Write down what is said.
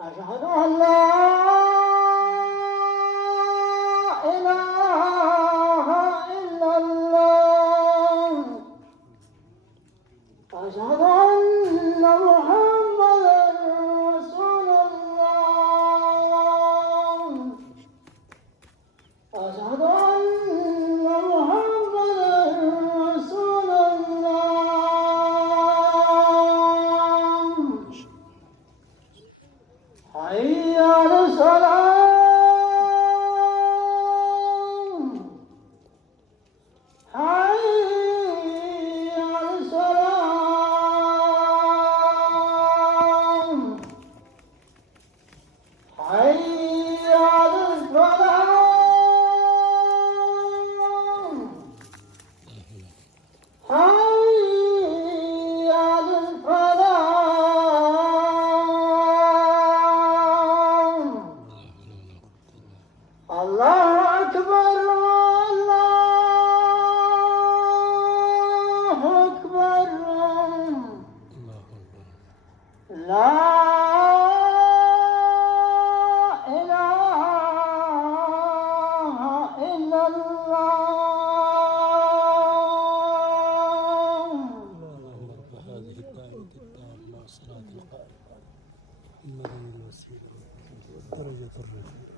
أشهد أن لا إله إلا الله. أشهد أن محمدا رسول الله. أشهد أن محمدا رسول الله. حي على الصلاة. حي على الصلاة. حي على الفلاح. حي على الفلاح. الله أكبر. الله أكبر. لا إله إلا الله. اللهم رب هذه الدعوة التامة والصلاة القائمة محمد الوسيلة والدرجة الرفيعة.